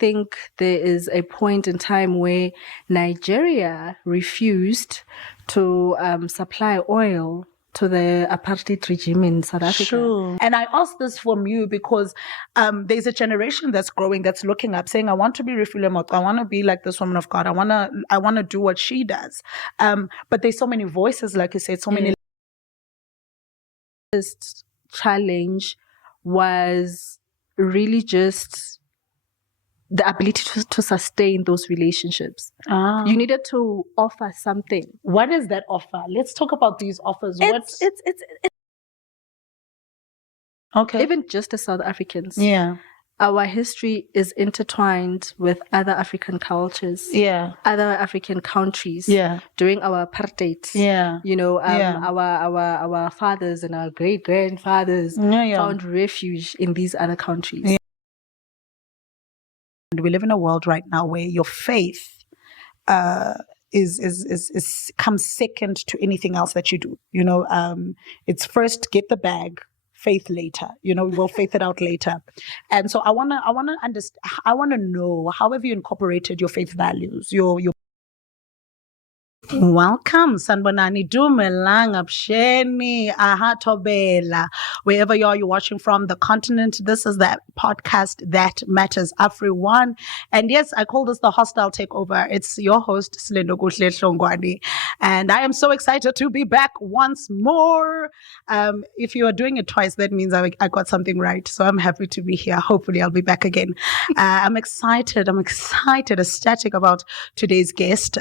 think there is a point in time where Nigeria refused to supply oil to the apartheid regime in South Africa. Sure. And I ask this from you because there's a generation that's growing, that's looking up, saying, I want to be Refiloe Mocwa. I want to be like this woman of God. I want to do what she does. But there's so many voices, like you said, so many. This challenge was really just the ability to sustain those relationships. You needed to offer something. What is that offer? Let's talk about these offers. It's okay. Even just as South Africans. Yeah. Our history is intertwined with other African cultures. Yeah. Other African countries. Yeah. During our apartheid. Yeah. You know, our fathers and our great grandfathers found refuge in these other countries. Yeah. And we live in a world right now where your faith is comes second to anything else that you do. You know, it's first get the bag, faith later. You know, we'll faith it out later. And so I wanna understand. I wanna know, how have you incorporated your faith values? Your Welcome, Sanbonani, Dumelang, Absheni, Ahatobela, wherever you are, you're watching from the continent. This is the podcast that matters, AfriOne. And yes, I call this the hostile takeover. It's your host, Silindokuhle Hlongwane. And I am so excited to be back once more. If you are doing it twice, that means I got something right. So I'm happy to be here. Hopefully I'll be back again. I'm excited, ecstatic about today's guest.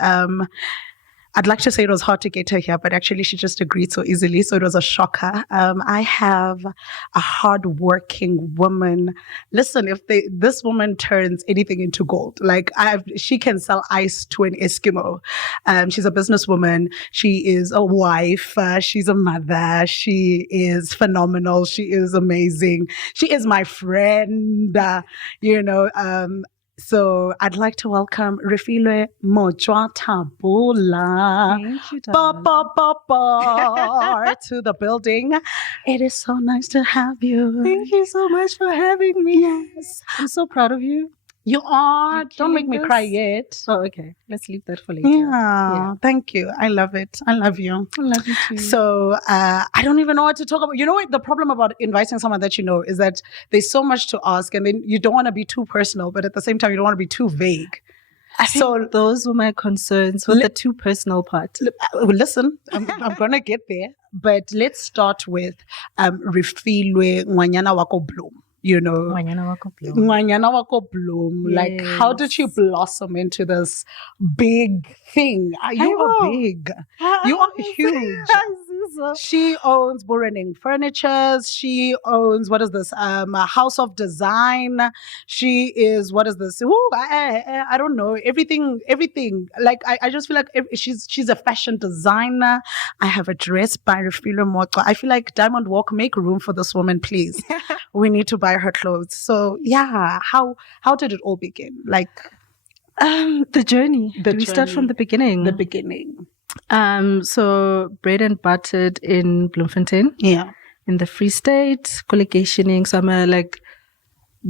I'd like to say it was hard to get her here, but actually she just agreed so easily. So it was a shocker. I have a hardworking woman. Listen, if this woman turns anything into gold, she can sell ice to an Eskimo. She's a businesswoman. She is a wife. She's a mother. She is phenomenal. She is amazing. She is my friend. So I'd like to welcome Refiloe Mocwa Tabula. Thank you, to the building. It is so nice to have you. Thank you so much for having me. Yes. I'm so proud of you. You are. Don't make me cry yet. Oh, okay. Let's leave that for later. Yeah. Thank you. I love it. I love you. I love you too. So I don't even know what to talk about. You know what? The problem about inviting someone that you know is that there's so much to ask, and then you don't want to be too personal, but at the same time, you don't want to be too vague. I think those were my concerns with the too personal part. Listen, I'm going to get there, but let's start with Refiloe Ngwanyana Wako Bloom. You know, Ngwanyana Wako Bloom. Yes. Like, how did you blossom into this big thing? You are big. You are huge. She owns Burening Furniture. She owns, what is this? A House of Design. She is, what is this? Ooh, I don't know. Everything. Like, I just feel like she's a fashion designer. I have a dress by Refiloe Mocwa. I feel like Diamond Walk, make room for this woman, please. We need to buy her clothes. So yeah, how did it all begin? Like, the journey. We start from the beginning? The beginning. So bred and buttered in Bloemfontein. Yeah. In the Free State, collocationing. So I'm a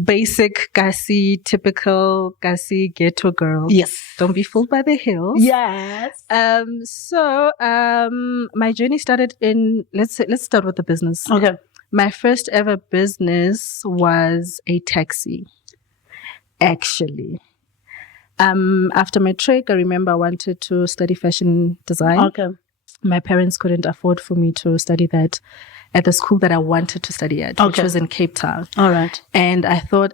basic Kasi, typical Kasi ghetto girl. Yes. Don't be fooled by the hills. Yes. So my journey started in, let's start with the business. Okay. My first ever business was a taxi, actually. After matric, I remember I wanted to study fashion design. Okay. My parents couldn't afford for me to study that at the school that I wanted to study at, which was in Cape Town. All right. And I thought,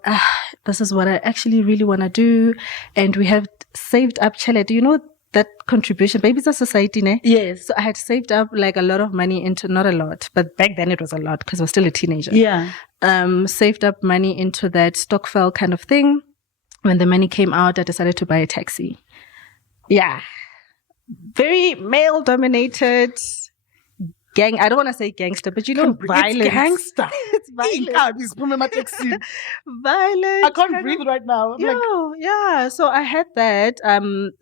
this is what I actually really want to do. And we have saved up, Chele. Do you know that contribution? Babies are society, ne? Yes. So I had saved up a lot of money into, not a lot, but back then it was a lot because I was still a teenager. Yeah. Saved up money into that stokvel kind of thing. When the money came out, I decided to buy a taxi. Yeah. Very male dominated gang. I don't want to say gangster, but violence. It's gangster. It's violent. Violent. I can't breathe right now. Yeah. So I had that.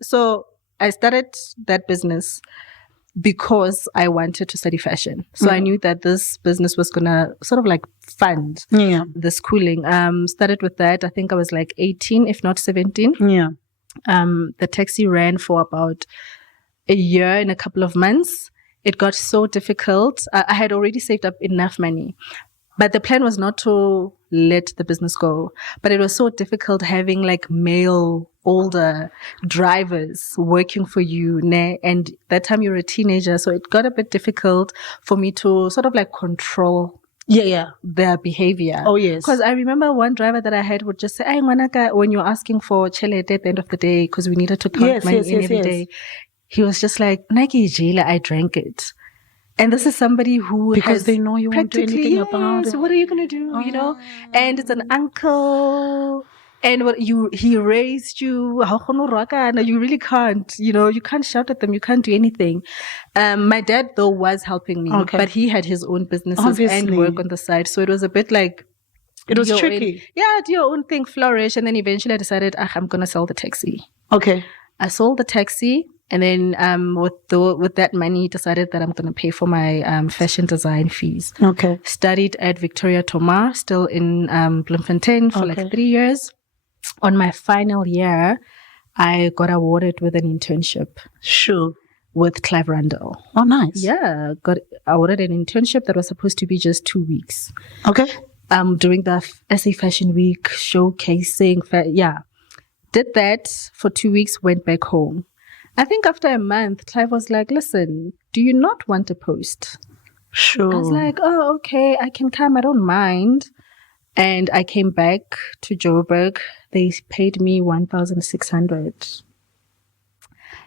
So I started that business. because I wanted to study fashion. So I knew that this business was going to sort of like fund the schooling. Started with that. I think I was like 18, if not 17. Yeah. The taxi ran for about a year and a couple of months. It got so difficult. I had already saved up enough money, but the plan was not to let the business go. But it was so difficult having like male, older drivers working for you. And that time you're a teenager. So it got a bit difficult for me to sort of like control their behavior. Oh, yes. Because I remember one driver that I had would just say, "Ay, Manaka," when you're asking for chelete at the end of the day, because we needed to count money in every day. He was just like, "Naki Jila, I drank it." And this is somebody who because they know you won't do anything about it. So what are you going to do? You know? And it's an uncle. And he raised you. You really can't, you can't shout at them. You can't do anything. My dad, though, was helping me. Okay. But he had his own businesses and work on the side. So it was a bit like... It was tricky. Do your own thing, flourish. And then eventually I decided, I'm going to sell the taxi. Okay. I sold the taxi. And then with that money, decided that I'm going to pay for my fashion design fees. Okay. Studied at Victoria Tomar, still in Bloemfontein for like 3 years. On my final year, I got awarded with an internship. Sure. With Clive Randall. Oh, nice. Yeah. Got awarded an internship that was supposed to be just 2 weeks. Okay. During the SA Fashion Week, showcasing. Did that for 2 weeks, went back home. I think after a month, Clive was like, "Listen, do you not want a post?" Sure. I was like, "Oh, okay, I can come. I don't mind." And I came back to Joburg. They paid me 1,600.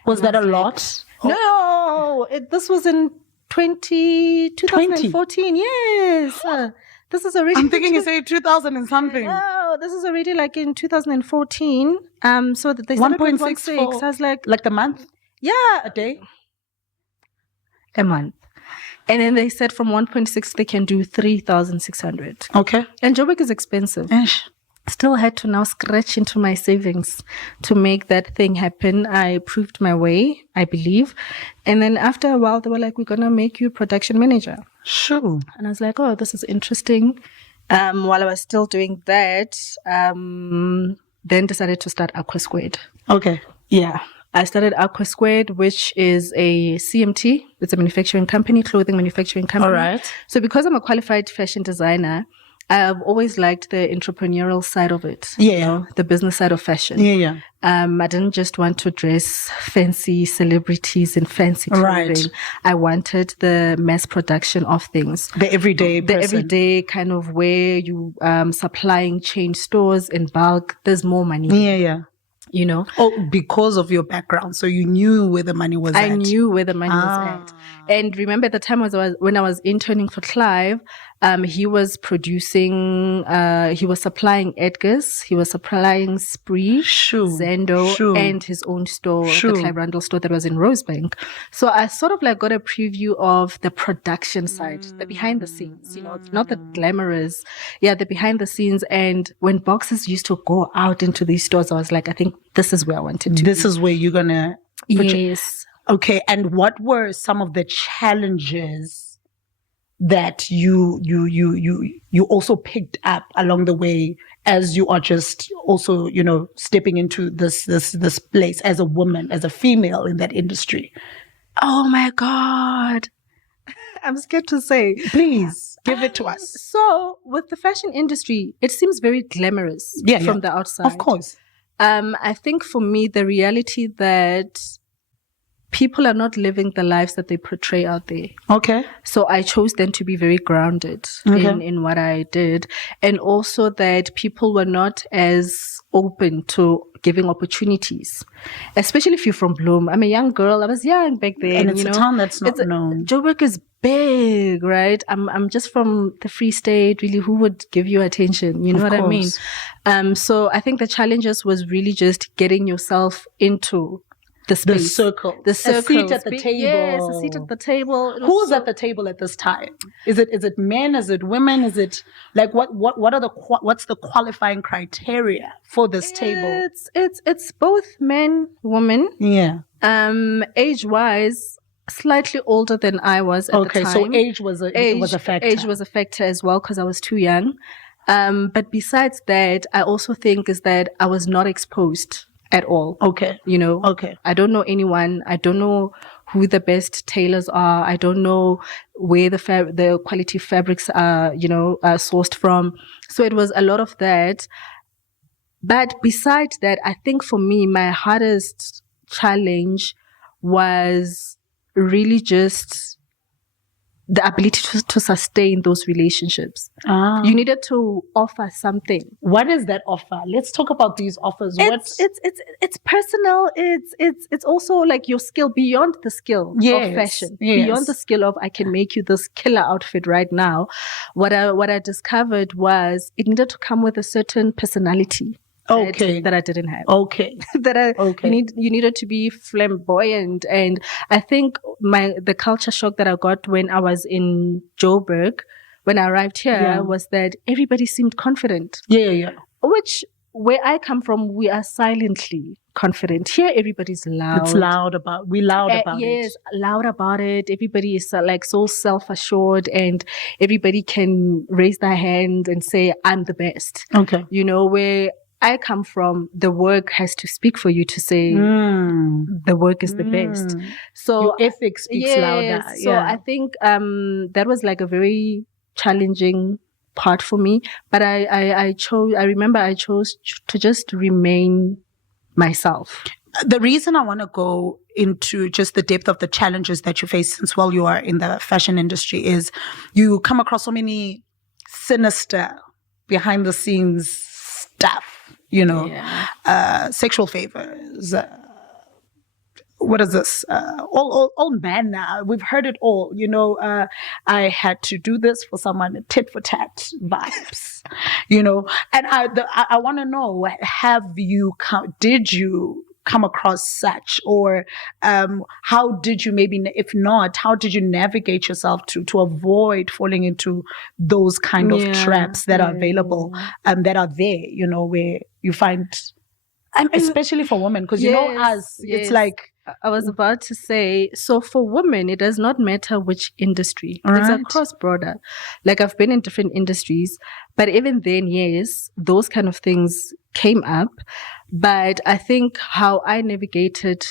Was that a lot? No, this was in 2014. Yes. This is already... I'm thinking you say 2000 and something. No, this is already like in 2014. So that they started with 1.6. I was like the month? Yeah. A day? A month. And then they said from 1.6 they can do 3,600. Okay. And Joburg is expensive. Still had to now scratch into my savings to make that thing happen. I proved my way, I believe. And then after a while, they were like, "We're going to make you production manager." Sure. And I was like, "Oh, this is interesting." While I was still doing that, then decided to start Aqua Squared. Okay. Yeah. I started Aqua Squared, which is a CMT. It's a manufacturing company, clothing manufacturing company. All right. So because I'm a qualified fashion designer, I've always liked the entrepreneurial side of it. Yeah. The business side of fashion. Yeah. I didn't just want to dress fancy celebrities in fancy clothing. Right. I wanted the mass production of things. The everyday person. The everyday kind of where you supplying chain stores in bulk. There's more money. Yeah. Oh, because of your background. So you knew where the money was at. I knew where the money was at. And remember at the time when I was interning for Clive, he was producing, he was supplying Edgar's, he was supplying Spree, Zendo, and his own store, the Clive Randall store that was in Rosebank. So I sort of like got a preview of the production side, the behind the scenes, not the glamorous, the behind the scenes. And when boxes used to go out into these stores, I was like, I think this is where I wanted to be. This is where you're going to... Yes. Okay. And what were some of the challenges that you also picked up along the way as you are just also, stepping into this place as a woman, as a female in that industry? Oh my God. I'm scared to say. Please give it to us. So with the fashion industry, it seems very glamorous from the outside. Of course. I think for me, the reality that people are not living the lives that they portray out there. Okay. So I chose then to be very grounded in what I did. And also that people were not as open to giving opportunities, especially if you're from Bloem. I'm a young girl. I was young back then. And it's a town that's not known. Joburg is big, right? I'm just from the Free State. Really, who would give you attention? You know what I mean? So I think the challenges was really just getting yourself into the space. The circle. A seat at the table. Yes, a seat at the table. Who's at the table at this time? Is it men? Is it women? Is it like what's the qualifying criteria for this table? It's both men, women. Yeah. Age wise, slightly older than I was at the time. So age was a factor. Age was a factor as well because I was too young. But besides that, I also think is that I was not exposed at all. Okay. You know? Okay. I don't know anyone. I don't know who the best tailors are. I don't know where the quality fabrics are, sourced from. So it was a lot of that. But besides that, I think for me, my hardest challenge was really just the ability to sustain those relationships. You needed to offer something. What is that offer? Let's talk about these offers. It's personal. It's also like your skill beyond the skill of fashion, beyond the skill of I can make you this killer outfit right now. What I discovered was it needed to come with a certain personality. That I didn't have. You needed to be flamboyant. And I think the culture shock that I got when I was in Joburg, when I arrived here, was that everybody seemed confident. Which, where I come from, we are silently confident. Here, everybody's loud. It's loud about it. Yes, loud about it. Everybody is like so self-assured and everybody can raise their hand and say, I'm the best. Okay. Where I come from, the work has to speak for you to say the work is the best. So your ethics speaks louder. So I think that was like a very challenging part for me. But I remember I chose to just remain myself. The reason I want to go into just the depth of the challenges that you face since while you are in the fashion industry is you come across so many sinister behind the scenes stuff. Sexual favors. What is this? All manner. We've heard it all. I had to do this for someone. Tit for tat vibes. And I want to know: did you come across such, or how did you if not, how did you navigate yourself to avoid falling into those kind of traps that are available that are there, where you find, especially for women, because it's like, I was about to say, so for women, it does not matter which industry. Right. It's across border. Like I've been in different industries, but even then, yes, those kind of things came up. But I think how I navigated,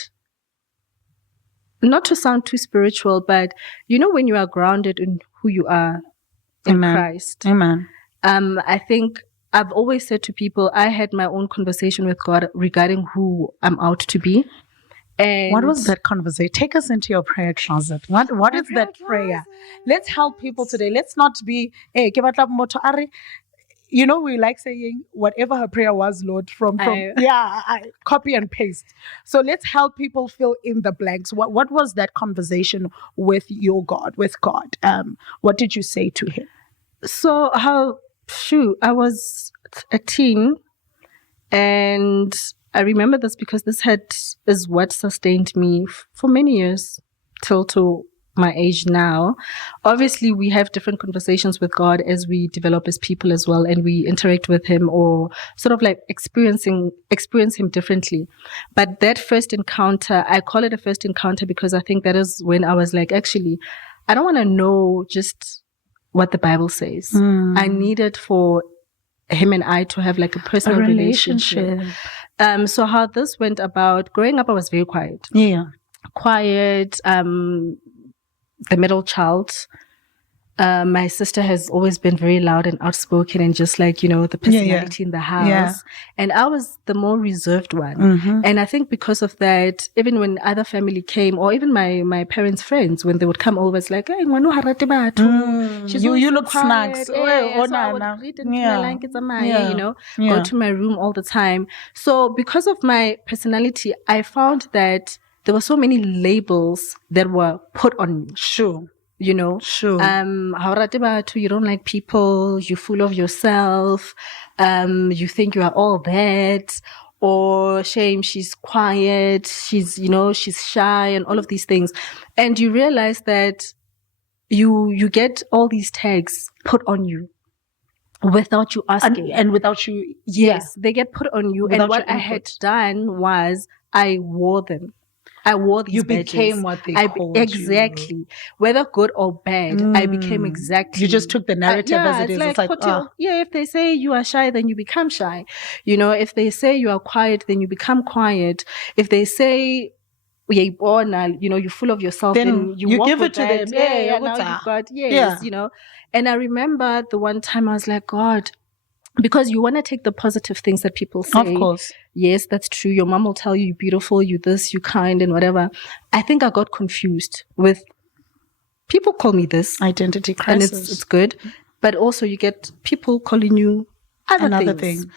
not to sound too spiritual, but when you are grounded in who you are in Christ. Amen. I think I've always said to people, I had my own conversation with God regarding who I'm out to be. And what was that conversation? Take us into your prayer closet. What is that prayer? Let's help people today. Let's not be, hey, we like saying whatever her prayer was, Lord, I copy and paste. So let's help people fill in the blanks. What was that conversation with your God, with God? What did you say to him? So I was a teen, and I remember this because this is what sustained me for many years till to my age now. Obviously, we have different conversations with God as we develop as people as well, and we interact with him or sort of like experience him differently. But that first encounter, I call it a first encounter because I think that is when I was like, actually, I don't want to know just what the Bible says. I needed for him and I to have like a personal relationship. So how this went about, growing up, I was very quiet. Quiet, the middle child. My sister has always been very loud and outspoken and just like, the personality in the house. And I was the more reserved one. And I think because of that, even when other family came, or even my parents' friends, when they would come over, it's like, hey, you look snacks. So I would read and go to my room all the time. So because of my personality, I found that there were so many labels that were put on me. Sure. You don't like people, you're full of yourself, you think you are all that, or shame, she's quiet, she's shy, and all of these things. And you realize that you get all these tags put on you without you asking. And without you. Yes, they get put on you. And what I had done was I wore them. I wore these You badges. became what they called exactly. you. Whether good or bad, I became exactly. You just took the narrative as it is. Like, It's like, if they say you are shy, then you become shy. If they say you are quiet, then you become quiet. If they say you're born, you're full of yourself, then you give with it to that. them. Now you've got, And I remember the one time I was like, God, because you want to take the positive things that people say. Of course. Yes, that's true. Your mom will tell you you're beautiful, you this, you kind, and whatever. I think I got confused with people call me this. Identity crisis. And it's good. But also you get people calling you another thing.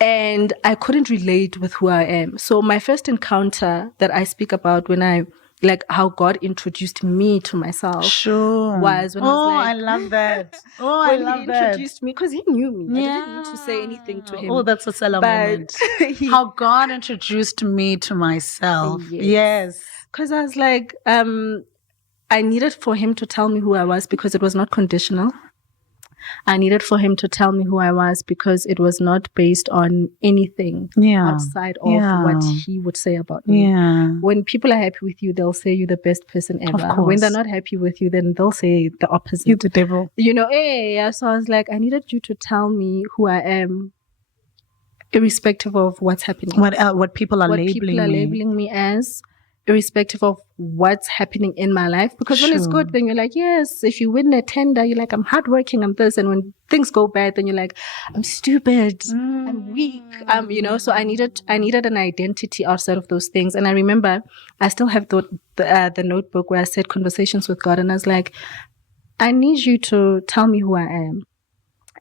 And I couldn't relate with who I am. So my first encounter that I speak about when I like how God introduced me to myself was when I was like, I love that. I love that. He introduced me because he knew me. I didn't need to say anything to him. Oh, that's a Selah moment. How God introduced me to myself. Yes. Because I was like, I needed for him to tell me who I was because it was not conditional. I needed for him to tell me who I was because it was not based on anything outside of what he would say about me. Yeah. When people are happy with you, they'll say you're the best person ever. Of course. When they're not happy with you, then they'll say the opposite. You're the devil. So I was like, I needed you to tell me who I am, irrespective of what's happening. What people are labeling me as. Irrespective of what's happening in my life. Because when it's good, then you're like, yes. If you win a tender, you're like, I'm hardworking, I'm this. And when things go bad, then you're like, I'm stupid, I'm weak. So I needed an identity outside of those things. And I remember I still have the notebook where I said conversations with God. And I was like, I need you to tell me who I am.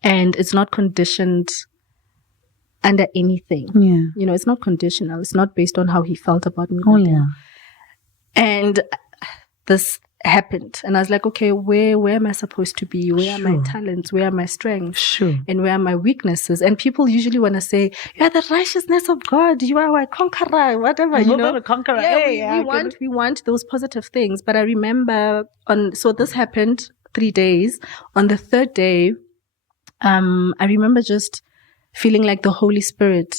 And it's not conditioned under anything. Yeah. It's not conditional. It's not based on how he felt about me. Oh, yeah. And this happened. And I was like, okay, where am I supposed to be? Where are my talents? Where are my strengths? And where are my weaknesses? And people usually want to say, you're the righteousness of God. You are a conqueror, whatever, a conqueror. We want those positive things. But I remember so this happened 3 days. On the third day, I remember just feeling like the Holy Spirit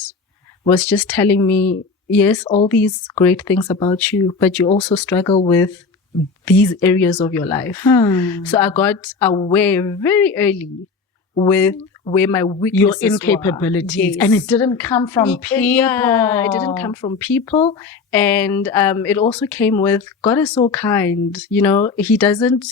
was just telling me, yes, all these great things about you, but you also struggle with these areas of your life. So I got aware very early with where my weaknesses your incapabilities. Yes. And it didn't come from people. Yeah, it didn't come from people. And it also came with, God is so kind. He doesn't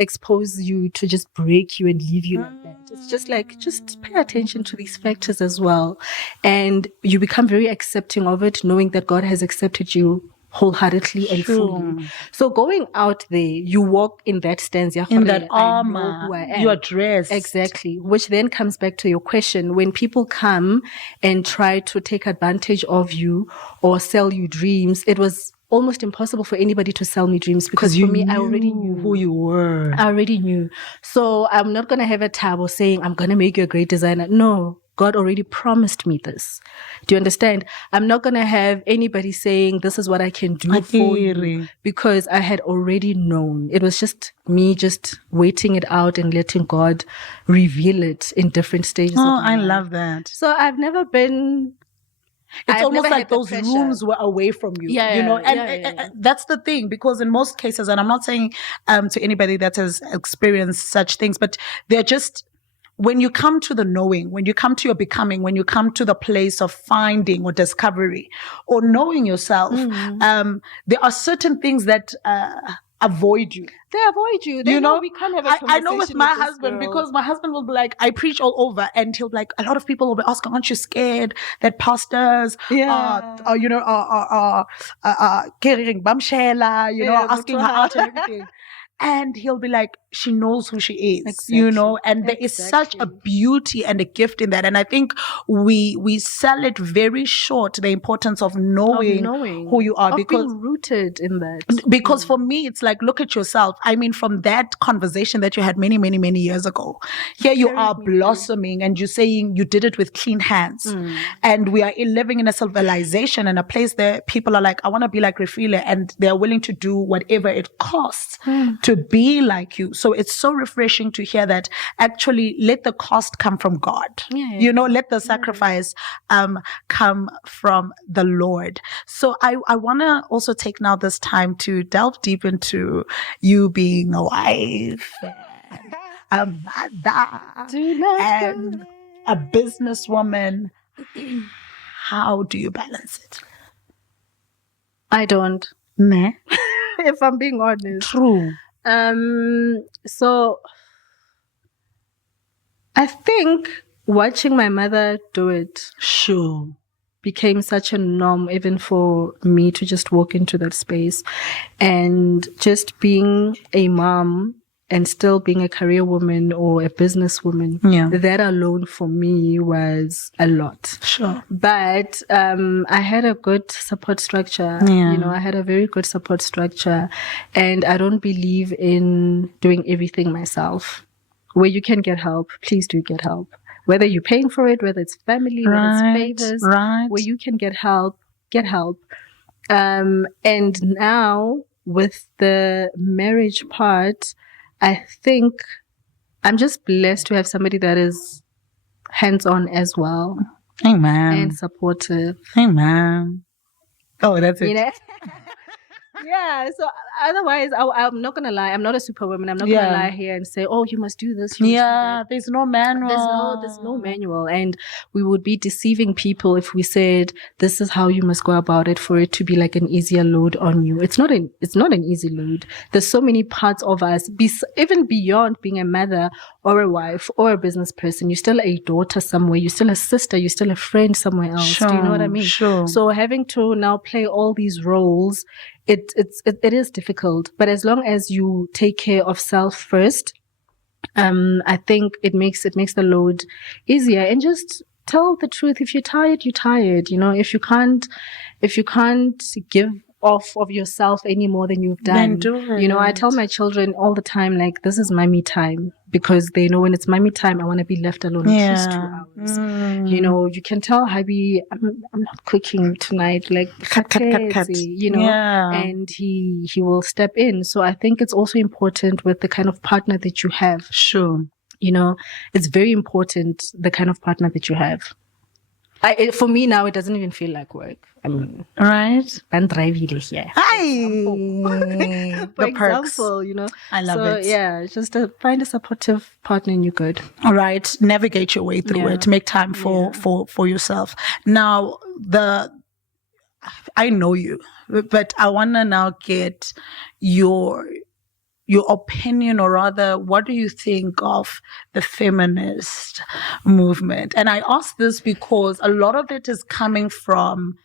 expose you to just break you and leave you like that. It's just like, just pay attention to these factors as well. And you become very accepting of it, knowing that God has accepted you wholeheartedly and fully. So going out there, you walk in that stance. In that armor. I know who I am. You are dressed. Exactly. Which then comes back to your question. When people come and try to take advantage of you or sell you dreams, it was almost impossible for anybody to sell me dreams because for me, I already knew who you were. I already knew. So I'm not going to have a tab saying, I'm going to make you a great designer. No, God already promised me this. Do you understand? I'm not going to have anybody saying, this is what I can do for you, because I had already known. It was just me just waiting it out and letting God reveal it in different stages. Oh, I love that. So I've never been... It's almost like those rooms were away from you, and that's the thing, because in most cases, and I'm not saying to anybody that has experienced such things, but they're just, when you come to the knowing, when you come to your becoming, when you come to the place of finding or discovery or knowing yourself, there are certain things that avoid you. They avoid you. They know we can't have a conversation. I know with my husband, because my husband will be like, I preach all over, and he'll be like, a lot of people will be asking, aren't you scared that pastors are carrying bamshela, asking her out and everything. And he'll be like, she knows who she is, and there is such a beauty and a gift in that. And I think we sell it very short, the importance of knowing who you are, because being rooted in that. Because for me, it's like, look at yourself. I mean, from that conversation that you had many, many, many years ago, here you are blossoming, and you're saying you did it with clean hands. And we are living in a civilization and a place there people are like, I want to be like Refiloe, and they're willing to do whatever it costs to be like you. So So it's so refreshing to hear that actually let the cost come from God. Yeah. You know, let the sacrifice come from the Lord. So I want to also take now this time to delve deep into you being a wife, a mother, and a businesswoman. How do you balance it? I don't. Nah. If I'm being honest. True. So I think watching my mother do it Sure. became such a norm even for me to just walk into that space, and just being a mom and still being a career woman or a businesswoman. Yeah. That alone for me was a lot. Sure. But I had a good support structure. Yeah. You know, I had a very good support structure, and I don't believe in doing everything myself. Where you can get help, please do get help. Whether you're paying for it, whether it's family, whether it's favors, where you can get help, get help. And now with the marriage part, I think I'm just blessed to have somebody that is hands-on as well. Amen. And supportive. Amen. Oh, that's it. You know? Yeah, so otherwise, I'm not gonna lie. I'm not a superwoman. I'm not gonna lie here and say, "Oh, you must do this." You must do that. There's no manual. There's no manual, and we would be deceiving people if we said this is how you must go about it for it to be like an easier load on you. It's not an easy load. There's so many parts of us, even beyond being a mother or a wife or a business person. You're still a daughter somewhere. You're still a sister. You're still a friend somewhere else. Sure, do you know what I mean? Sure. So having to now play all these roles, it is difficult, but as long as you take care of self first, I think it makes the load easier. And just tell the truth. If you're tired, you're tired. You know, if you can't give off of yourself any more than you've done, then do it. You know, I tell my children all the time, like, this is my me time, because they know when it's my me time, I want to be left alone at least 2 hours. You know, you can tell Habi, I'm not cooking tonight, like cut. You know, and he will step in. So I think it's also important with the kind of partner that you have. Sure. You know, it's very important, the kind of partner that you have. For me now, it doesn't even feel like work. I mean, right? And drive here. For example, you know, I love it. Yeah, just find a supportive partner and you're good. All right, navigate your way through it. Make time for yourself. Now, I know you, but I want to now get your opinion, or rather, what do you think of the feminist movement? And I ask this because a lot of it is coming from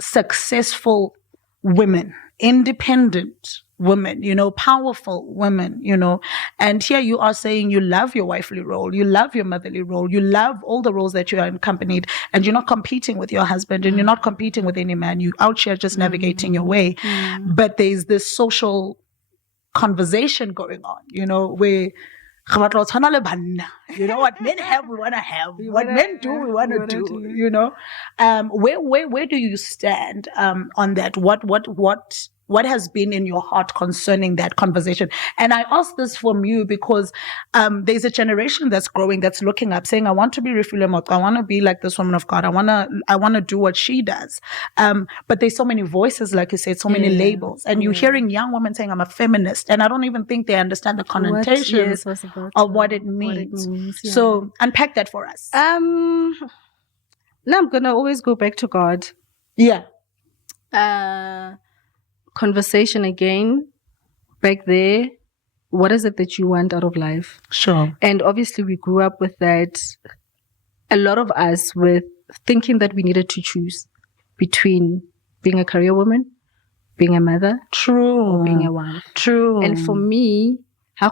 successful women, independent women, you know, powerful women, you know. And here you are saying you love your wifely role, you love your motherly role, you love all the roles that you are accompanied, and you're not competing with your husband, and you're not competing with any man. You're out here just navigating your way. But there's this social conversation going on, you know, where you know, what men have, we want to have. What men do, we want to do. You know, where do you stand on that? What has been in your heart concerning that conversation? And I ask this from you because there's a generation that's growing, that's looking up, saying, I want to be Refiloe Mocwa. I want to be like this woman of God. I want to do what she does. But there's so many voices, like you said, so many labels. And you're hearing young women saying, I'm a feminist. And I don't even think they understand the connotations of what it means. So unpack that for us. Now I'm going to always go back to God. Yeah. Conversation again, back there. What is it that you want out of life? Sure. And obviously we grew up with that, a lot of us, with thinking that we needed to choose between being a career woman, being a mother, or being a wife. True. And for me, I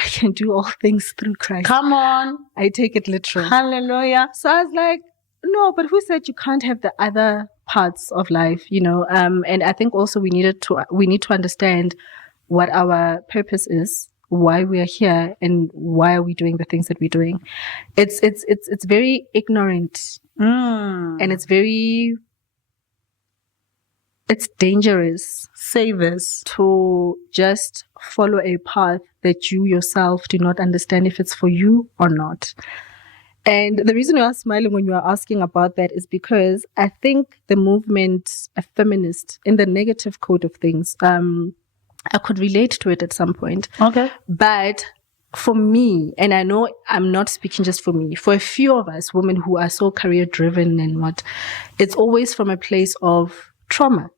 can do all things through Christ. Come on. I take it literal. Hallelujah. So I was like, no, but who said you can't have the other parts of life, you know? And I think also we need to understand what our purpose is, why we are here, and why are we doing the things that we're doing. It's very ignorant, and it's very it's dangerous. Say this. To just follow a path that you yourself do not understand if it's for you or not. And the reason you are smiling when you are asking about that is because I think the movement, a feminist, in the negative code of things, I could relate to it at some point. Okay. But for me, and I know I'm not speaking just for me, for a few of us women who are so career driven and what, it's always from a place of trauma,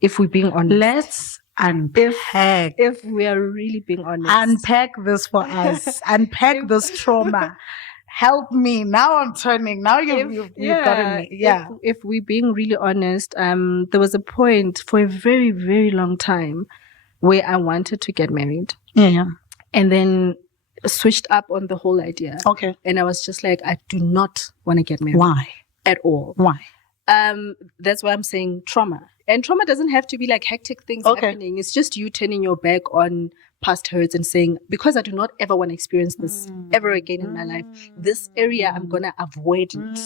if we're being honest. Let's unpack. If we are really being honest. Unpack this for us. Unpack this trauma. Help me. Now I'm turning. Now you've gotten me. Yeah. If we're being really honest, there was a point for a very, very long time where I wanted to get married. Yeah. And then switched up on the whole idea. Okay. And I was just like, I do not want to get married. Why? At all. Why? That's why I'm saying trauma. And trauma doesn't have to be like hectic things happening. It's just you turning your back on past hurts and saying, because I do not ever want to experience this ever again in my life, this area, I'm going to avoid it.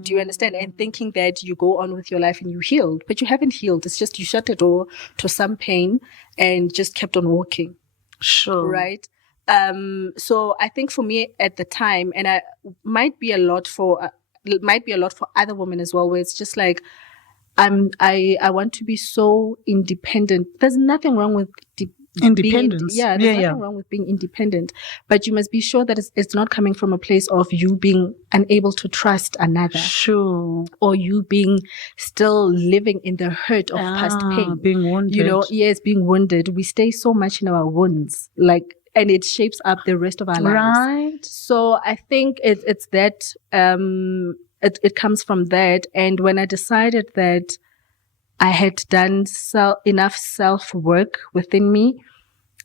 Do you understand? And thinking that you go on with your life and you healed, but you haven't healed. It's just you shut the door to some pain and just kept on walking. Sure. Right? So I think for me at the time, and I might be a lot for other women as well, where it's just like, I want to be so independent. There's nothing wrong with independence. There's nothing wrong with being independent, but you must be sure that it's not coming from a place of you being unable to trust another. Sure. Or you being still living in the hurt of past pain. Being wounded. You know, yes, being wounded. We stay so much in our wounds, and it shapes up the rest of our lives. Right. So I think it's that, it comes from that. And when I decided that I had done enough self-work within me,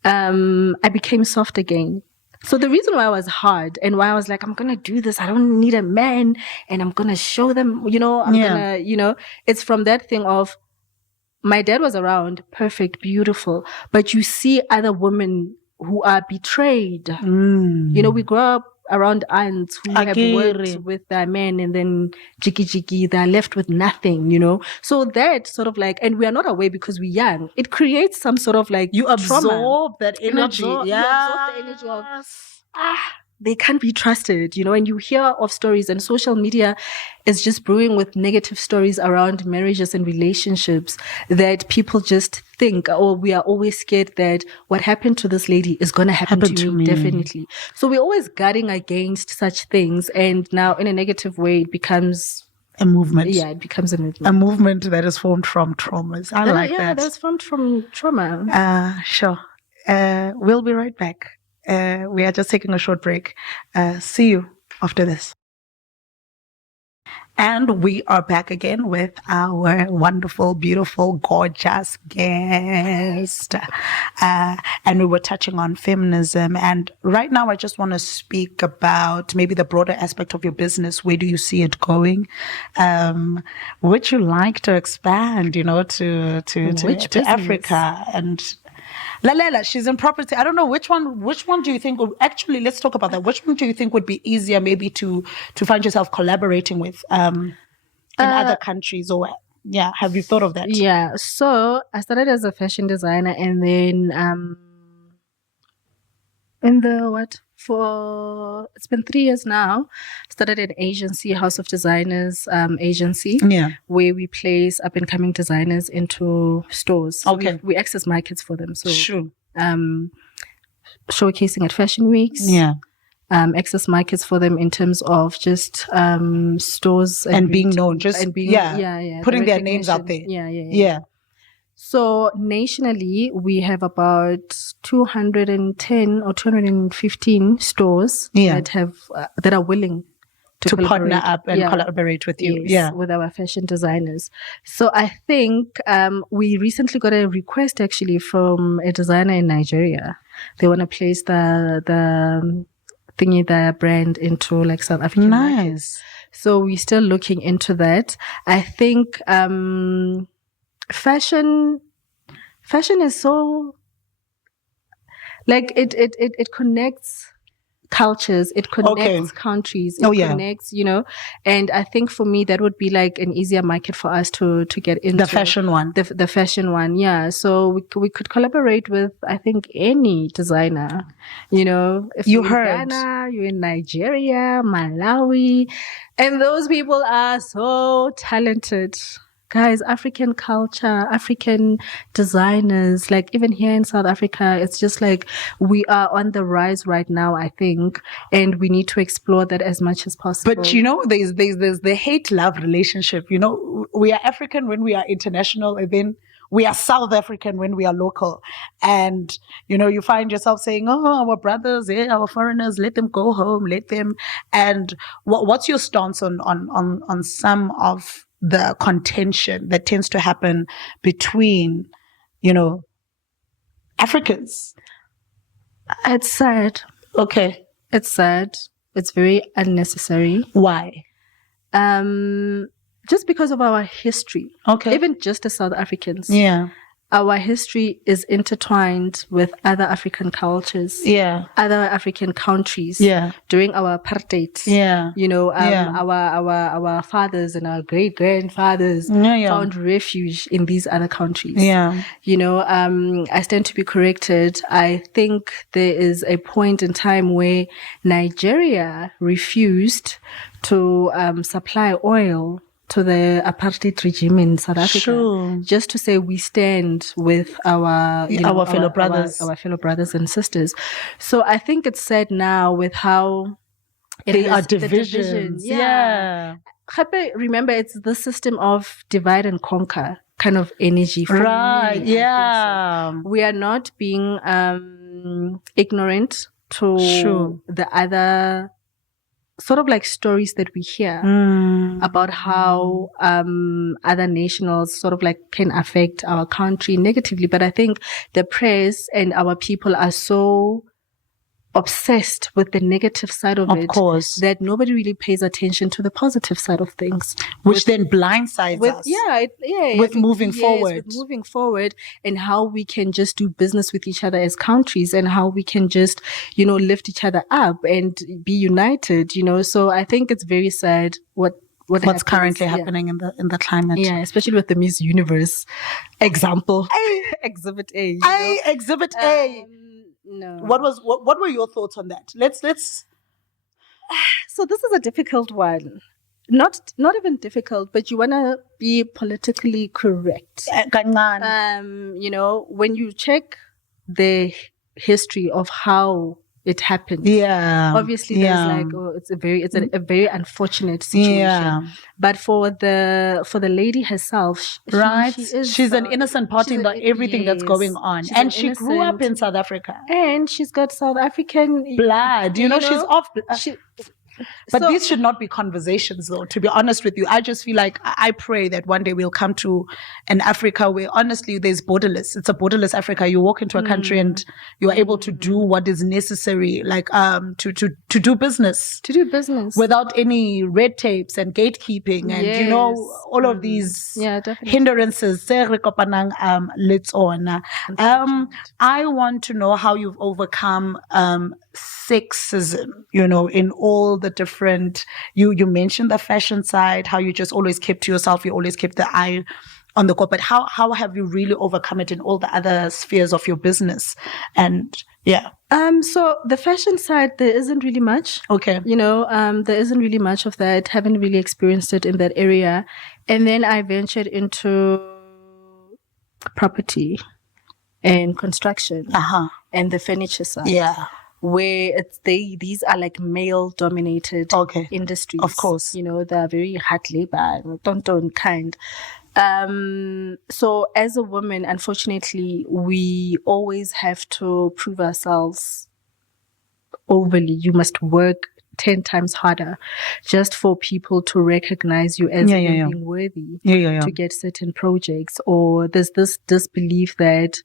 I became soft again. So the reason why I was hard and why I was like, I'm going to do this, I don't need a man, and I'm going to show them, it's from that thing of, my dad was around, perfect, beautiful, but you see other women who are betrayed. We grew up around aunts who have worked with their men, and then jiggy, they're left with nothing, So that sort of like, and we are not aware because we're young, it creates some sort of like you absorb trauma. That energy. You absorb the energy of, they can't be trusted, and you hear of stories, and social media is just brewing with negative stories around marriages and relationships that people just think, we are always scared that what happened to this lady is going to happen to me. Definitely. So we're always guarding against such things. And now in a negative way, it becomes a movement. Yeah, it becomes a movement. A movement that is formed from traumas. I like that. Yeah, that's formed from trauma. Sure. We'll be right back. We are just taking a short break. See you after this. And we are back again with our wonderful, beautiful, gorgeous guest. And we were touching on feminism. And right now, I just want to speak about maybe the broader aspect of your business. Where do you see it going? Would you like to expand, to Africa? And Lalela, she's in property. I don't know which one do you think actually, let's talk about that. Which one do you think would be easier maybe to find yourself collaborating with in other countries, or have you thought of that? Yeah. So I started as a fashion designer, and then it's been 3 years now, started an agency, House of Designers agency, where we place up and coming designers into stores. So we access markets for them. So showcasing at fashion weeks, access markets for them in terms of just stores and being known, putting their names out there. Yeah. So nationally, we have about 210 or 215 stores that are willing to partner up and collaborate with you. With our fashion designers. So I think we recently got a request actually from a designer in Nigeria. They want to place the brand into like South African markets. So we're still looking into that. I think fashion is so like it connects cultures, it connects countries, it connects, and I think for me that would be like an easier market for us to get into. The fashion one. The fashion one, yeah. So we could collaborate with, I think, any designer, if you're in Ghana, you're in Nigeria, Malawi, and those people are so talented. Guys, African culture, African designers, like even here in South Africa, it's just like we are on the rise right now, I think, and we need to explore that as much as possible. But there's the hate-love relationship. We are African when we are international, and then we are South African when we are local. And, you find yourself saying, oh, our brothers, our foreigners, let them go home, let them. And what's your stance on some of the contention that tends to happen between, Africans? It's sad. Okay. It's sad. It's very unnecessary. Why? Just because of our history. Okay. Even just as South Africans. Yeah. Our history is intertwined with other African cultures. Yeah. Other African countries. Yeah. During our apartheid. Yeah. Our fathers and our great grandfathers found refuge in these other countries. Yeah. I stand to be corrected. I think there is a point in time where Nigeria refused to supply oil to the apartheid regime in South Africa. Sure. Just to say we stand with our fellow brothers. Our fellow brothers and sisters. So I think it's sad now with how there are divisions. Yeah. Remember, it's the system of divide and conquer kind of energy. Right. Yeah. So. We are not being ignorant to the other sort of like stories that we hear about how other nationals sort of like can affect our country negatively. But I think the press and our people are so obsessed with the negative side of it, course, that nobody really pays attention to the positive side of things, which then blindsides us. With moving forward, and how we can just do business with each other as countries, and how we can just lift each other up and be united. So I think it's very sad what's currently happening in the climate. Yeah, especially with the Miss Universe example. Exhibit A. Exhibit A. No. What were your thoughts on that? Let's. So this is a difficult one. Not even difficult, but you wanna be politically correct. When you check the history of how it happened. Yeah. Obviously, there's like, it's a very unfortunate situation. Yeah. But for the lady herself, she's an innocent party in everything that's going on, and she grew up in South Africa, and she's got South African blood. She's off. But these should not be conversations, though, to be honest with you. I just feel like I pray that one day we'll come to an Africa where, honestly, there's borderless. It's a borderless Africa. You walk into a country and you're able to do what is necessary, like to do business. To do business. Without any red tapes and gatekeeping and, all of these hindrances. I want to know how you've overcome sexism, in all the different, you mentioned the fashion side, how you just always kept to yourself, you always kept the eye on the corporate. How have you really overcome it in all the other spheres of your business? And so the fashion side, there isn't really much. Okay. There isn't really much of that. Haven't really experienced it in that area. And then I ventured into property and construction and the furniture side. Yeah. Where these are like male dominated industries. Of course. They're very hard labor, kind. So as a woman, unfortunately, we always have to prove ourselves overly. You must work 10 times harder just for people to recognize you as being worthy to get certain projects. Or there's this disbelief that,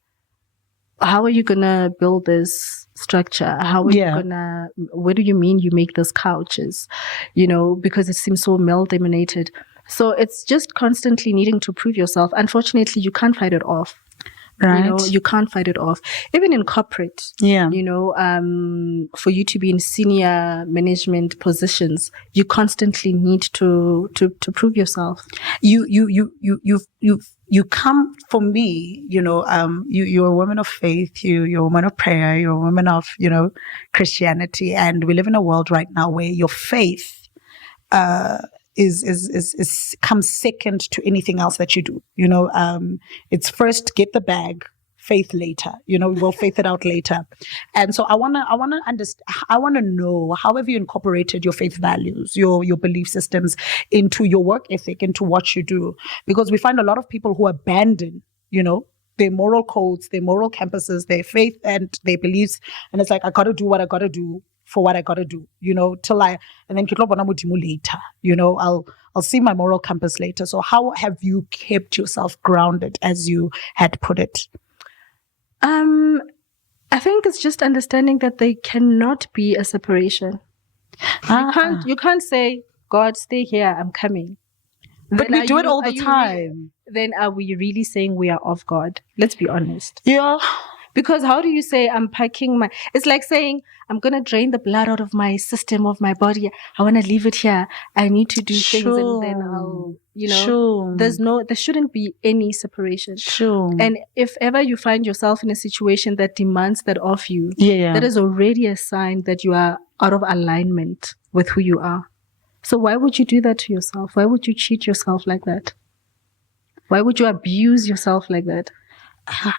how are you gonna build this structure? How are you gonna, what do you mean you make those couches? Because it seems so male dominated. So it's just constantly needing to prove yourself. Unfortunately, you can't fight it off. Right. You know, you can't fight it off. Even in corporate, Yeah. you know, for you to be in senior management positions, you constantly need to prove yourself. You come, for me, you know, you're a woman of faith, you're a woman of prayer, you're a woman of, you know, Christianity. And we live in a world right now where your faith, is comes second to anything else that you do. You know, it's first get the bag, faith later. You know, we'll faith it out later. And so I wanna understand. I wanna know, how have you incorporated your faith values, your belief systems into your work ethic, into what you do? Because we find a lot of people who abandon, you know, their moral codes, their moral campuses, their faith and their beliefs, and it's like, I gotta do what I gotta do for what I gotta do, you know, and then later, you know, I'll see my moral compass later. So how have you kept yourself grounded, as you had put it? I think it's just understanding that they cannot be a separation. You can't say, God, stay here, I'm coming. But we do it all the time. Then are we really saying we are of God? Let's be honest. Yeah. Because how do you say I'm packing it's like saying I'm going to drain the blood out of my system, of my body. I want to leave it here. I need to do things and then I'll, you know, there shouldn't be any separation. Sure. And if ever you find yourself in a situation that demands that of you, yeah. that is already a sign that you are out of alignment with who you are. So why would you do that to yourself? Why would you cheat yourself like that? Why would you abuse yourself like that?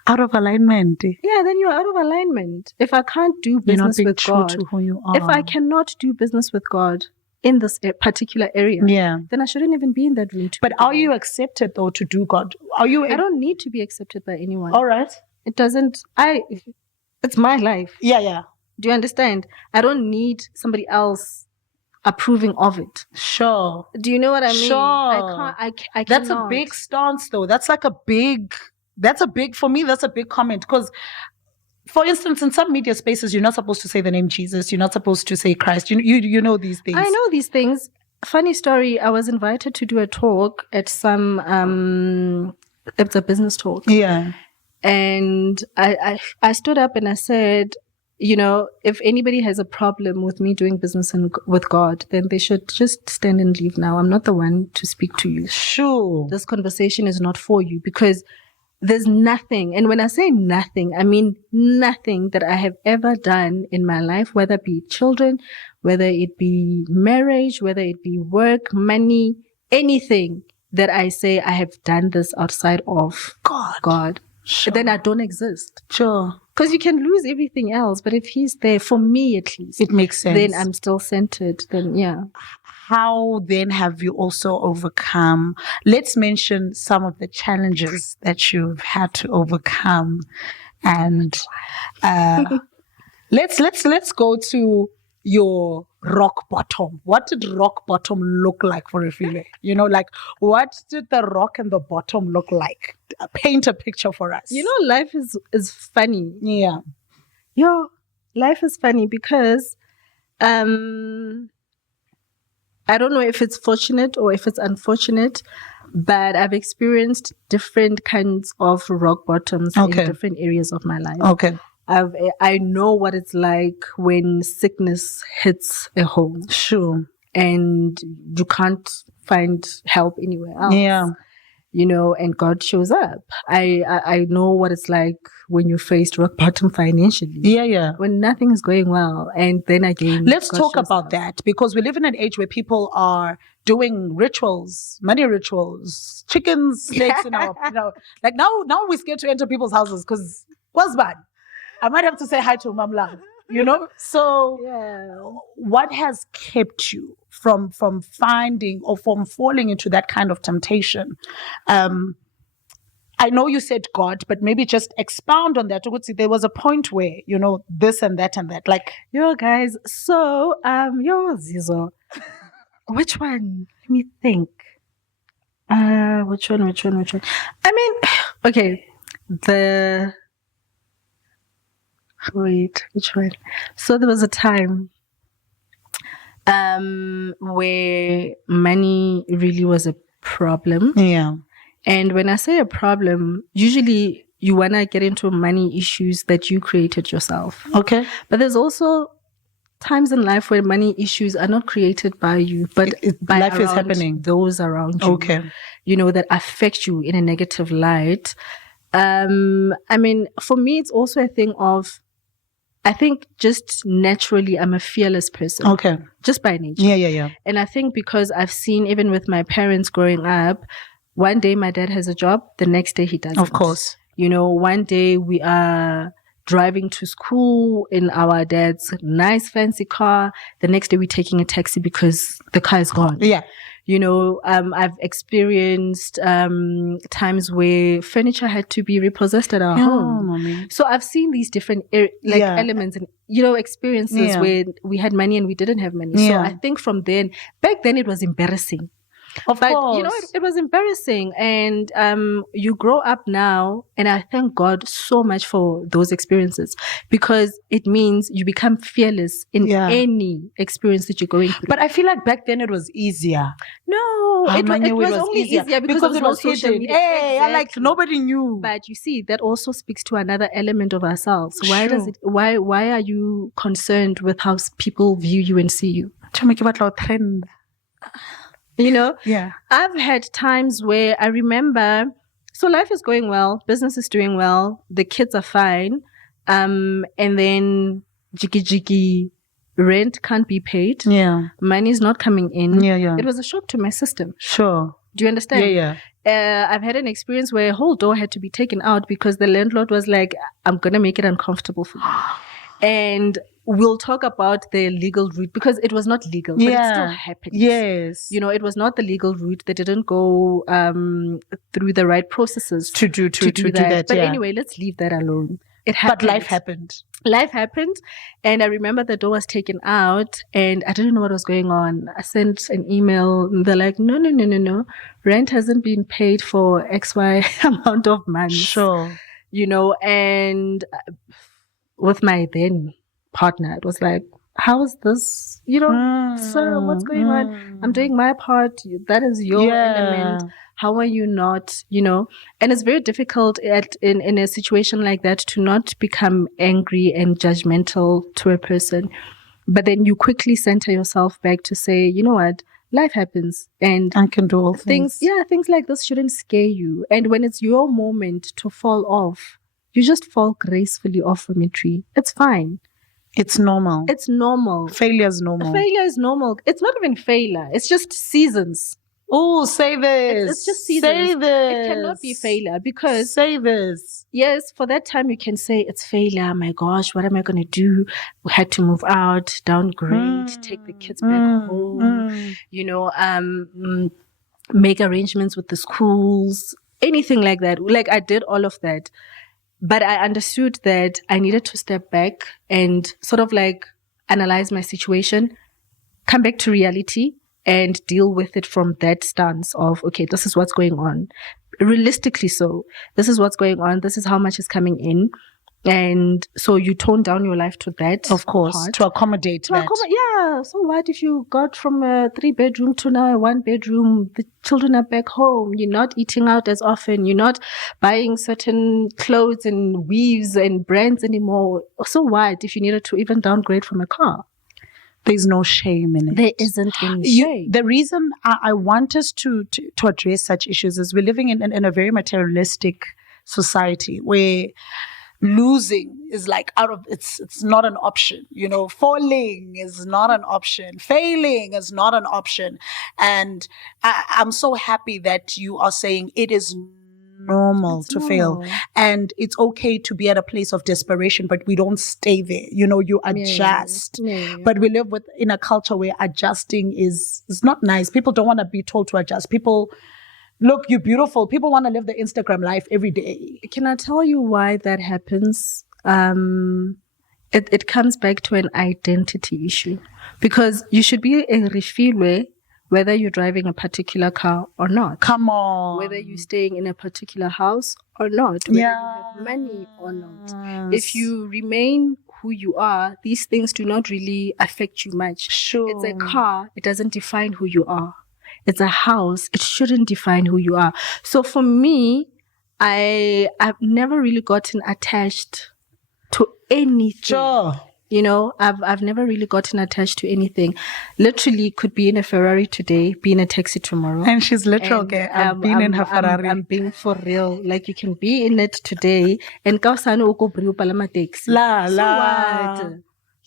Out of alignment. Yeah, then you're out of alignment. If I can't do business with God, to who you are. If I cannot do business with God in this particular area, then I shouldn't even be in that room. But are you accepted though to do God? Are you? I don't need to be accepted by anyone. All right. It doesn't. It's my life. Yeah. Do you understand? I don't need somebody else approving of it. Sure. Do you know what I mean? Sure. I can't. That's a big stance though. That's a big comment, because, for instance, in some media spaces, you're not supposed to say the name Jesus. You're not supposed to say Christ. You know these things. I know these things. Funny story. I was invited to do a talk at some. It's a business talk. Yeah. And I stood up and I said, you know, if anybody has a problem with me doing business with God, then they should just stand and leave now. I'm not the one to speak to you. Sure. This conversation is not for you, because there's nothing, and when I say nothing, I mean nothing that I have ever done in my life, whether it be children, whether it be marriage, whether it be work, money, anything that I say I have done this outside of God. Sure. Then I don't exist. Sure. Because you can lose everything else, but if He's there, for me at least, it makes sense. Then I'm still centered. Then, yeah. How then have you also overcome? Let's mention some of the challenges that you've had to overcome, and let's go to your rock bottom. What did rock bottom look like for Refiloe? You know, like, what did the rock and the bottom look like? Paint a picture for us. You know, life is funny. Yeah. Life is funny because I don't know if it's fortunate or if it's unfortunate, but I've experienced different kinds of rock bottoms in different areas of my life. Okay. I know what it's like when sickness hits a home. Sure. And you can't find help anywhere else. Yeah. You know, and God shows up. I know what it's like when you faced rock bottom financially. Yeah. When nothing is going well. And then again, let's talk about that, because we live in an age where people are doing rituals, money rituals, chickens, snakes, like now we're scared to enter people's houses because what's bad? I might have to say hi to Mamla, you know? So what has kept you from finding or from falling into that kind of temptation? I know you said God, but maybe just expound on that. There was a point where, you know, this and that and that. Like, guys, so, Zizo, which one? Let me think. Which one? I mean, okay, which one? So there was a time where money really was a problem. Yeah. And when I say a problem, usually you want to get into money issues that you created yourself. Okay. But there's also times in life where money issues are not created by you, but by life is happening. Those around you. Okay. That affect you in a negative light. I mean, for me, it's also a thing of, I think just naturally, I'm a fearless person. Okay. Just by nature. Yeah. And I think because I've seen, even with my parents growing up, one day my dad has a job, the next day he doesn't. Of course. One day we are driving to school in our dad's nice fancy car. The next day we're taking a taxi because the car is gone. Yeah. I've experienced times where furniture had to be repossessed at our home. Mommy. So I've seen these different elements and experiences where we had money and we didn't have money. So I think from then, back then it was embarrassing. Of course. It was embarrassing. And you grow up now, and I thank God so much for those experiences, because it means you become fearless in any experience that you're going through. But I feel like back then it was easier. No, it was only easier because it was social media. Hey, exactly. Like nobody knew. But you see, that also speaks to another element of ourselves. Why Sure. why are you concerned with how people view you and see you? Yeah. I've had times where I remember, so life is going well, business is doing well, the kids are fine, and then jiggy, rent can't be paid, money is not coming in. It was a shock to my system. Sure. Do you understand? Yeah. I've had an experience where a whole door had to be taken out because the landlord was like, I'm going to make it uncomfortable for you. And we'll talk about the legal route, because it was not legal, but it still happened. Yes. It was not the legal route. They didn't go through the right processes to do that. But anyway, let's leave that alone. It happened. But life happened. Life happened. And I remember the door was taken out and I didn't know what was going on. I sent an email and they're like, no. Rent hasn't been paid for XY amount of months. Sure. And with my then partner, it was like, how is this? Sir, what's going on? I'm doing my part. That is your element. How are you not? And it's very difficult in a situation like that to not become angry and judgmental to a person. But then you quickly center yourself back to say, you know what? Life happens, and I can do all things. Things like this shouldn't scare you. And when it's your moment to fall off, you just fall gracefully off from a tree. It's fine. It's normal. Failure is normal. It's not even failure. It's just seasons. Oh, say this. It's just seasons. Say this. It cannot be failure, because say this. Yes, for that time you can say it's failure. My gosh, what am I going to do? We had to move out, downgrade, take the kids back home, make arrangements with the schools, anything like that. Like, I did all of that. But I understood that I needed to step back and sort of like analyze my situation, come back to reality, and deal with it from that stance of, okay, this is what's going on. Realistically so. This is what's going on. This is how much is coming in. And so you tone down your life to that. Of course. Part. To accommodate that. Yeah. So what if you got from a 3-bedroom to now a 1-bedroom? The children are back home. You're not eating out as often. You're not buying certain clothes and weaves and brands anymore. So what if you needed to even downgrade from a car? There's no shame in it. There isn't any shame. The reason I want us to address such issues is we're living in a very materialistic society where losing is like it's not an option. Falling is not an option. Failing is not an option. And I'm so happy that you are saying it is normal to fail, and it's okay to be at a place of desperation, but we don't stay there. You adjust. But we live in a culture where adjusting is not nice. People don't want to be told to adjust. People, look, you're beautiful. People want to live the Instagram life every day. Can I tell you why that happens? It comes back to an identity issue, because you should be a Refiloe whether you're driving a particular car or not. Come on. Whether you're staying in a particular house or not. Whether you have money or not. If you remain who you are, these things do not really affect you much. Sure. It's a car. It doesn't define who you are. It's a house. It shouldn't define who you are. So for me, I've never really gotten attached to anything. Sure. You know, I've never really gotten attached to anything. Literally could be in a Ferrari today, be in a taxi tomorrow. And she's literal, okay. I've been in her Ferrari. I'm being for real. Like, you can be in it today and kausane uko bri upalama taxi. La So la. what?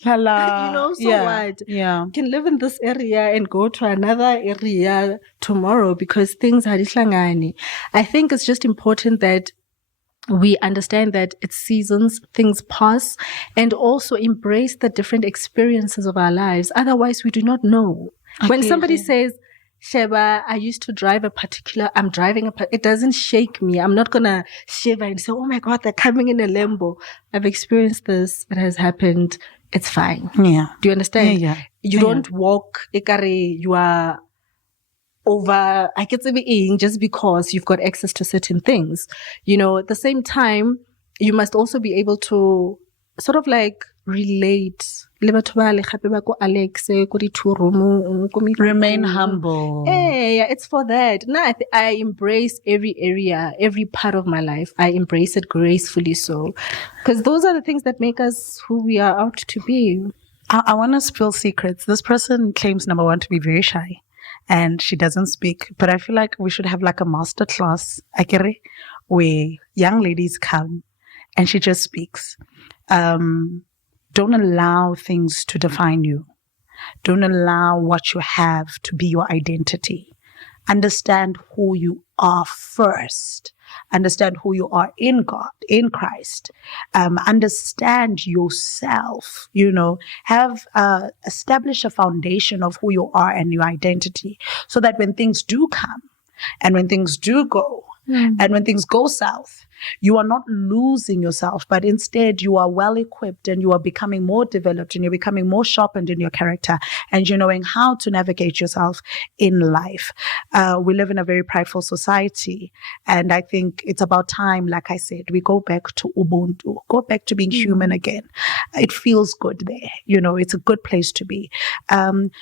La la. You know, so yeah. what? Yeah. You can live in this area and go to another area tomorrow because things are dihlangani. I think it's just important that we understand that it's seasons, things pass, and also embrace the different experiences of our lives. Otherwise, we do not know. When somebody says, Sheba, I used to drive I'm driving it doesn't shake me. I'm not going to shiver and say, oh my God, they're coming in a Lambo. I've experienced this. It has happened. It's fine. Yeah. Do you understand? Yeah. You don't walk, you are over, I get to be in just because you've got access to certain things. You know, at the same time, you must also be able to sort of like relate. Remain humble. Yeah, it's for that. No, I embrace every area, every part of my life. I embrace it gracefully so. Because those are the things that make us who we are out to be. I want to spill secrets. This person claims, number one, to be very shy. And she doesn't speak. But I feel like we should have like a master class, where young ladies come and she just speaks. Don't allow things to define you. Don't allow what you have to be your identity. Understand who you are first. Understand who you are in God, in Christ. Understand yourself, establish a foundation of who you are and your identity so that when things do come and when things do go and when things go south, you are not losing yourself, but instead you are well equipped and you are becoming more developed and you're becoming more sharpened in your character and you're knowing how to navigate yourself in life. We live in a very prideful society, and I think it's about time, like I said, we go back to Ubuntu, go back to being human again. It feels good there. It's a good place to be.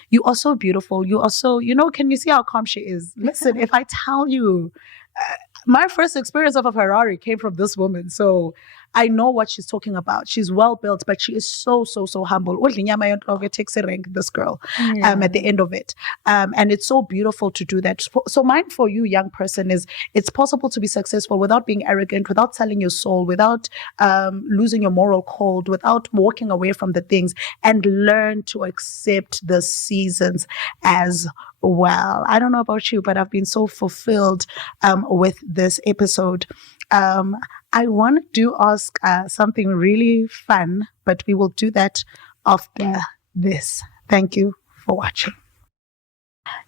You are so beautiful. You are so, can you see how calm she is? Listen, if I tell you, my first experience of a Ferrari came from this woman. So I know what she's talking about. She's well built, but she is so, so, so humble. Takes a rank, this girl, at the end of it. And it's so beautiful to do that. So mine for you, young person, is it's possible to be successful without being arrogant, without selling your soul, without losing your moral code, without walking away from the things, and learn to accept the seasons as well. I don't know about you, but I've been so fulfilled with this episode. I want to ask something really fun, but we will do that after this. Thank you for watching.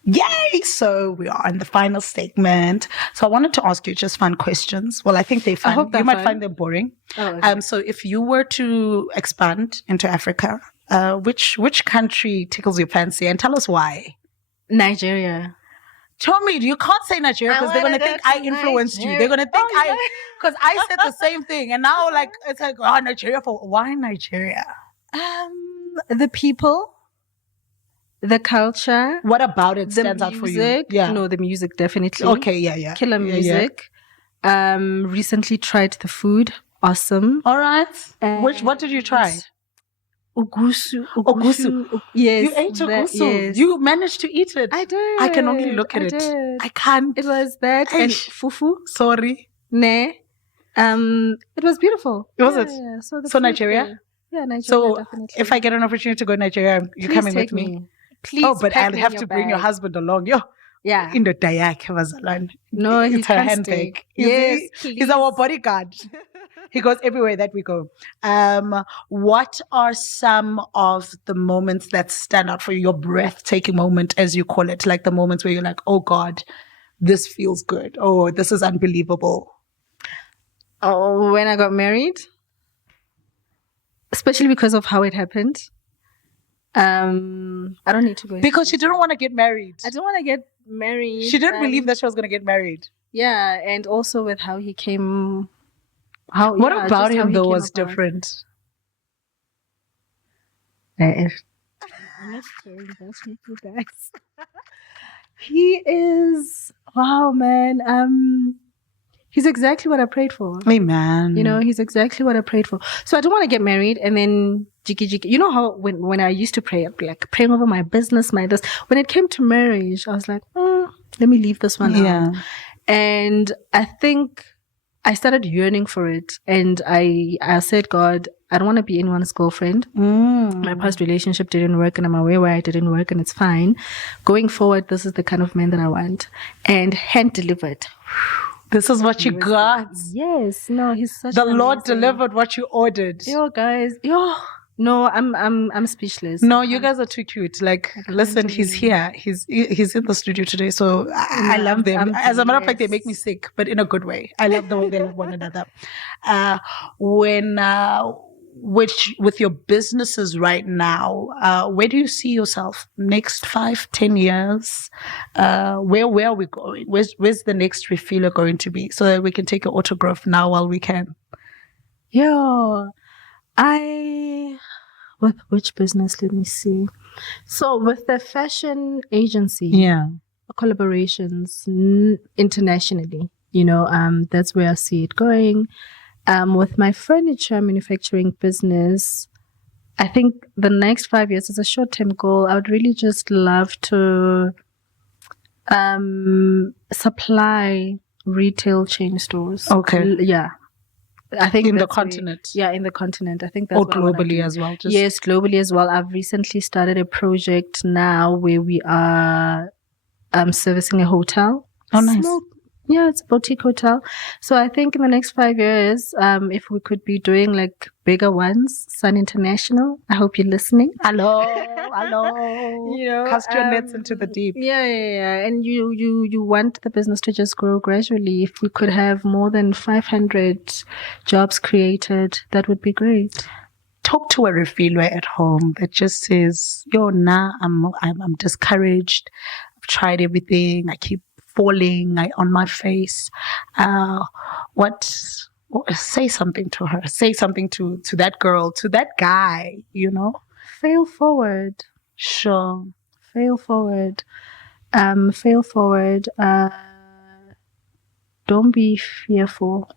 Yay! So we are in the final segment. So I wanted to ask you just fun questions. Well, I think they're fun. You might find them boring. Oh, okay. So if you were to expand into Africa, which country tickles your fancy, and tell us why? Nigeria. Tell me, you can't say Nigeria because they're going to think I influenced you. They're going to think because I said the same thing. And now it's like, Nigeria why Nigeria? The people, the culture. What about it stands out for you? Yeah. No, the music, definitely. Okay, yeah. Killer music. Yeah. Recently tried the food. Awesome. All right. What did you try? Ogusu. Yes. You ate ogusu. Yes. You managed to eat it. I did. I can only look at it. I can't. It was that and fufu. Sorry. Ne. It was beautiful. Was it? Yeah. So Nigeria? Yeah, Nigeria. So definitely. If I get an opportunity to go to Nigeria, you're coming with me? Please. Oh, but I'll have to bring your husband along. Yeah. In the Dayak was alone. No, it's her can't handbag. Stay. Yes, he's our bodyguard. He goes everywhere that we go. What are some of the moments that stand out for you? Your breathtaking moment, as you call it, like the moments where you're like, oh God, this feels good. Oh, this is unbelievable. Oh, when I got married, especially because of how it happened. I don't need to go. Because she didn't want to get married. I didn't want to get married. She didn't believe that she was going to get married. Yeah, and also with how he came. What about him though was different? I'm not sharing that with you guys. He is, wow, man. He's exactly what I prayed for. Amen. You know, he's exactly what I prayed for. So I don't want to get married and then jiggy. You know how when I used to pray, I'd be like praying over my business, my this. When it came to marriage, I was like, let me leave this one out. And I think I started yearning for it. And I said, God, I don't want to be anyone's girlfriend. My past relationship didn't work and I'm aware why it didn't work and it's fine. Going forward, this is the kind of man that I want. And hand delivered. This is what you got. Yes. No, he's such the Lord delivered what you ordered. Yo, guys. Yo. No, I'm speechless. No, you guys are too cute. Like, listen, he's here. He's in the studio today. So I love them. As a matter of fact, they make me sick, but in a good way. I love the way they love one another. With your businesses right now, where do you see yourself next 5-10 years? Where are we going? Where's the next Refiloe going to be? So that we can take an autograph now while we can. Yo, with which business? Let me see. So with the fashion agency, collaborations internationally, you know, that's where I see it going. With my furniture manufacturing business, I think the next 5 years is a short-term goal. I would really just love to supply retail chain stores. Okay. Yeah. I think in the continent. In the continent. I think that's or globally as well. Yes, globally as well. I've recently started a project now where we are servicing a hotel. Oh, nice. Yeah, it's a boutique hotel. So I think in the next 5 years, if we could be doing like bigger ones, Sun International, I hope you're listening. Hello. You know, cast your nets into the deep. Yeah. And you want the business to just grow gradually. If we could have more than 500 jobs created, that would be great. Talk to a Refiloe at home that just says, "Yo, nah, I'm discouraged. I've tried everything. I keep falling on my face." Say something to her. Say something to that girl, to that guy, you know. Fail forward. Sure. Fail forward. Fail forward. Don't be fearful.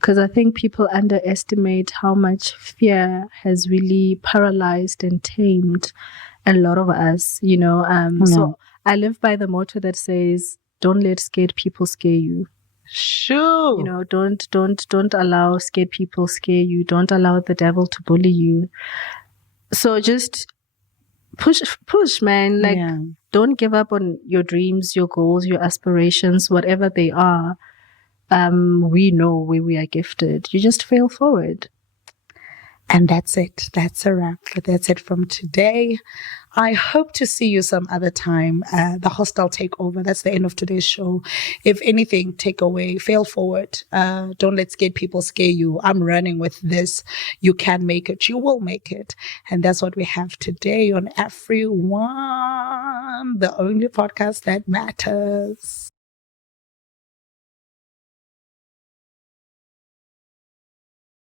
Because I think people underestimate how much fear has really paralyzed and tamed a lot of us, you know. So I live by the motto that says, don't let scared people scare you. Sure. You know, don't allow scared people scare you. Don't allow the devil to bully you. So just push, man. Like, don't give up on your dreams, your goals, your aspirations, whatever they are. We know where we are gifted. You just fail forward. And that's it. That's a wrap. That's it from today. I hope to see you some other time. The hostile takeover. That's the end of today's show. If anything, take away, fail forward. Don't let scared people scare you. I'm running with this. You can make it. You will make it. And that's what we have today on AfriOne, the only podcast that matters.